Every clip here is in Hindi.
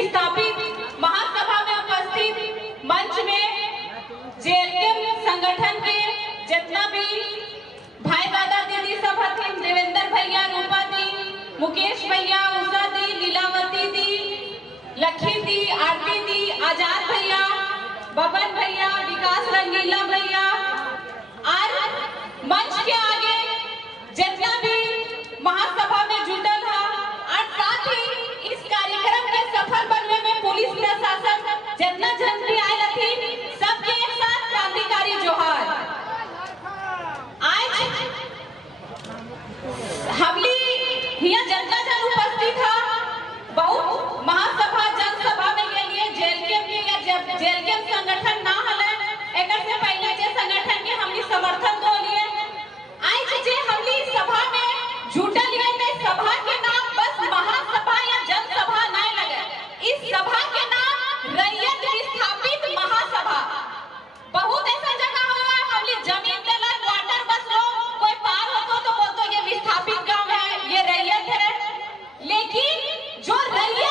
विस्थापित महासभा में उपस्थित मंच में जेएलके संगठन के जितना भी भाई दादा दीदी सब हथिन, देवेंद्र भैया, रूपा दी, मुकेश भैया, उषा दी, लीलावती दी, लखी दी, आरती दी, आजाद भैया, बबन भैया, विकास रंगीला भैया और मंच के आगे जितना भी महासभा में जुटल है और साथ ही इस कार्यक्रम के सफल बनने में पुलिस प्रशासन जितना जन भी आए थी, सबके एक साथ क्रांतिकारी जोहार। आज हमली यहाँ जनता जन उपस्थित था, बहुत महासभा जनसभा में के लिए जेएलके संगठन ना हले, एक से पहले जे संगठन के हमली समर्थन दो लिए। आज जे हमली सभा में जुटल है, सभा के नाम बस महासभा या जनसभा नहीं लगे, इस सभा के नाम रैयत विस्थापित महासभा। बहुत ऐसा जगह हुआ है हमली जमीन देला वाटर बस लो, कोई पार होतो तो बोलतो ये विस्थापित गांव है, ये रैयत है, लेकिन जो रैयत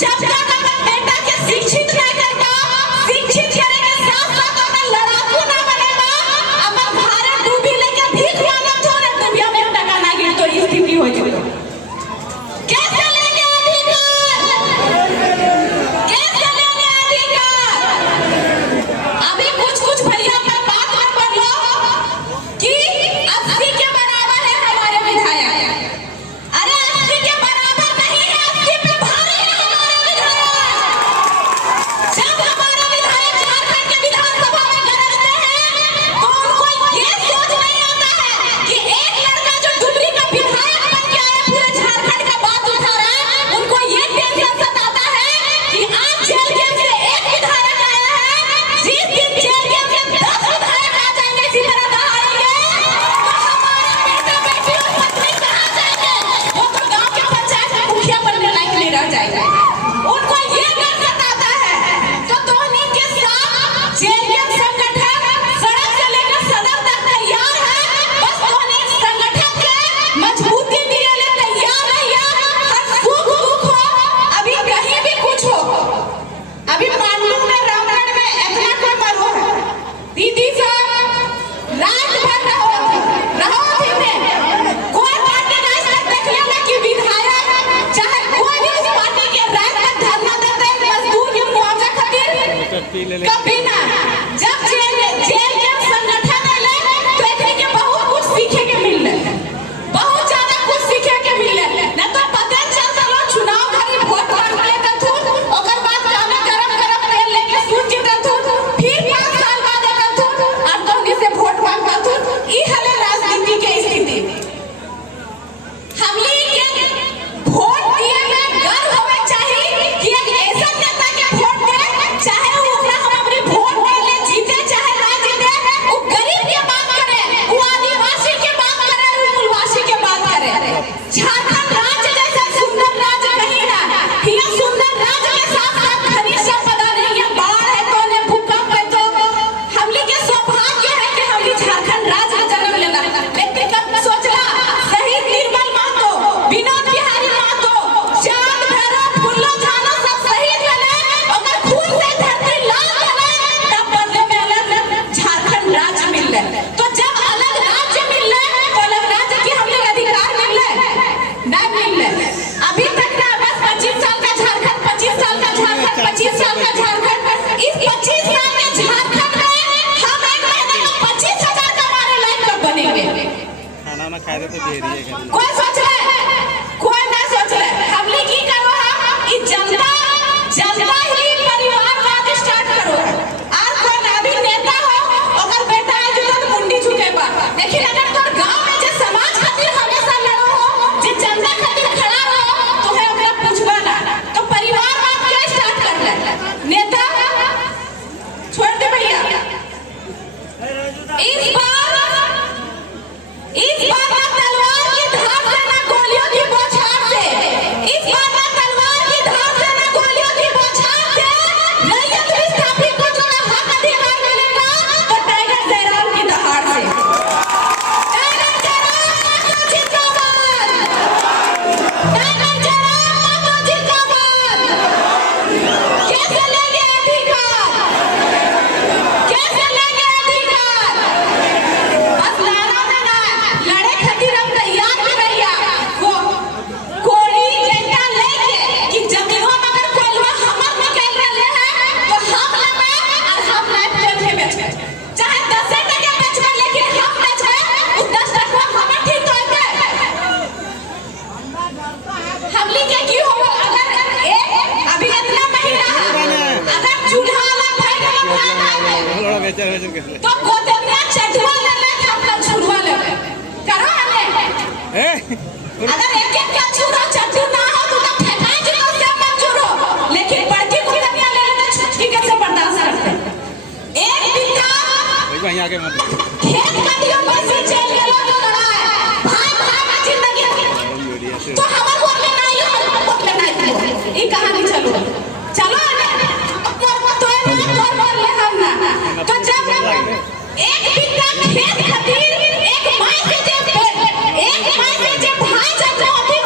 जब तक अपन बेटा के शिक्षित नहीं करता, शिक्षित करे के साथ साथ अपन लड़ाकू ना बनेगा, अपन भारत डूबी लेके भीख मांगा थोड़े दुनिया में टका ना गिर तो स्थिति हो जाए। कैसे लेंगे अधिकार, कैसे लेंगे अधिकार? अभी कुछ भैया पर बात मत कर लो कि 80 के बराबर है हमारे विधायक। अरे 80 के बराबर नहीं है, 80 पे भारी है हमारा विधायक। जब हमारा विधायक झारखंड के विधानसभा में गरजते हैं तो उनको ये सोच नहीं आता है कि एक लड़का जो डुमरी का विधायक बन के आया पूरे झारखंड का बात उठा रहा है, उनको ये टेंशन सताता है कि आज जेल जेल से एक विधायक आया है, जिस दिन जेल जेल से 10 विधायक आ जाएंगे इसी तरह दहाड़ेंगे तो हमारे बेटा बेटी और पत्नी कहाँ जाएंगे? वो तो गांव के पंचायत में मुखिया बनने लायक नहीं रह जाएगा। उनको ये डर सताता है। तो धोनी के साथ जेल जेल संगठन सड़क से लेकर सदन तक तैयार है। बस धोनी संगठन के मजबूती दिए ले तैयार रहिए। हर सुख दुख हो, अभी कहीं भी कुछ हो, अभी पांडुप में रामगढ़ में इतना कोई मरो है, दीदी साहब रात भर रहो थी ने कोई पार्टी का आज तक देख लेना कि विधायक चाहे कोई भी उस पार्टी के रैंक में धरना देते हैं मजदूर के मुआवजा खातिर, कभी ना। जब जेल के संगठन आले तो एकरे के बहुत कुछ सीखे के मिलले, बहुत ज्यादा कुछ सीखे के मिलले। न तो पता चलता लो चुनाव घरी वोट मांग लेता थू, ओकर बाद गाना गरम तेल लेके सूत जीता थू, फिर 5 साल बाद आता थू और धोनी से वोट मांगता थू। ई हले राजनीति के स्थिति। हमली के वोट दिए में गर्व होवे चाहिए कि एक ऐसा नेता के वोट दे, चाहे वो ओकरा हम अपनी वोट दे ले जीते चाहे ना जीते, वो गरीब के बात करे, वो आदिवासी के बात करे, वो मूलवासी के बात करे। झारखंड राज्य जैसा सुंदर राज्य कहीं ना, ये सुंदर राज्य के साथ साथ खनिज संपदा नहीं है, बाढ़ है तो ने भूकंप है तो हमली के सौभाग्य है कि हमली झारखंड राज्य में जन्म लेना। लेकिन कब सोचला शहीद निर्मल महतो, विनोद बिहारी महतो, चांद भैरव फुल्लो झानो सब शहीद बने, ओकर खून से धरती लाल बने, तब बदले में अलग झारखंड राज्य मिलले। तो जब अलग राज्य मिलले तो अलग राज्य के हम लोग अधिकार मिलले नहीं मिलले। अभी तक ना बस 25 साल का झारखंड, 25 साल का झारखंड, 25 साल का झारखंड। इस 25 साल के झारखंड में हम एक महीने में 25,000 कमाने लायक कब बनेंगे? खाना ना खाए तो दे रही है। कोई सोच रहे, कोई ना सोच रहे। हमली की करो हम ई जनता ही परिवारवाद स्टार्ट करो। आज कोई ना भी नेता हो ओकर बेटा है जो तो मुंडी झुके बा, लेकिन अगर तोर गांव में जे समाज खातिर हमेशा लड़ो हो, जे जनता खातिर खड़ा हो, तो है ओकरा पूछबा ना। तो परिवारवाद के स्टार्ट कर ले नेता, छोड़ दे भैया। इस बार ना तलवार की धार से ना गोलियों की बौछार से, इस बार ना तलवार की धार से ना गोलियों की बौछार से रैयत विस्थापित को जो हक अधिकार मिलेगा तो टाइगर जयराम की दहाड़ से। टाइगर जयराम माता जिंदाबाद, टाइगर जयराम माता जिंदाबाद। कैसे लेंगे अधिकार, कैसे लेंगे अधिकार? बस लाना ना लड़े खातिर हम तैयार भी भैया। वो कोड़ी लेटा लेके कि जमीनों में अगर कोई लोग हमर निकल रहे हैं तो हम लेबे और हम नहीं बेचे, चाहे 10 टके बेचबे लेकिन हम बेचे, उ 10 टका हमें ठीक होते। हमली के की हो अगर अभी इतना महीना अगर चूल्हा वाला भाई तो गोदनिया चटवा ले ले हम कल छुड़वा लेबे करो हमें। अगर एक का छुरा चट्टू ना हो तो फेंकाई जी तो से मंजूर हो, लेकिन बड़की गोदनिया ले ले तो छुट्टी कैसे बर्दाश्त करते? एक बिल्ला वहीं आगे मत खेत कटियो पैसे जेल ले लो तो लड़ाई भाई का जिंदगी तो हमर बोले नहीं हो, बोले नहीं। ई कहानी चलो चलो तो जब एक बिल्ला खेत खातिर एक माई से जे भाई जब होती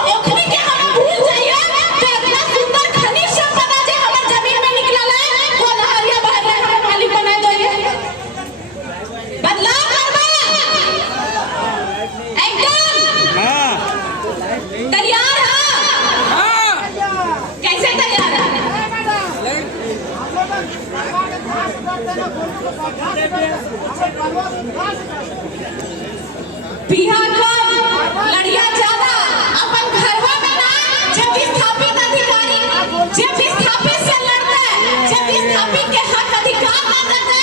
जब विस्थापित से लड़ते, जब विस्थापित के हक अधिकार ना देते,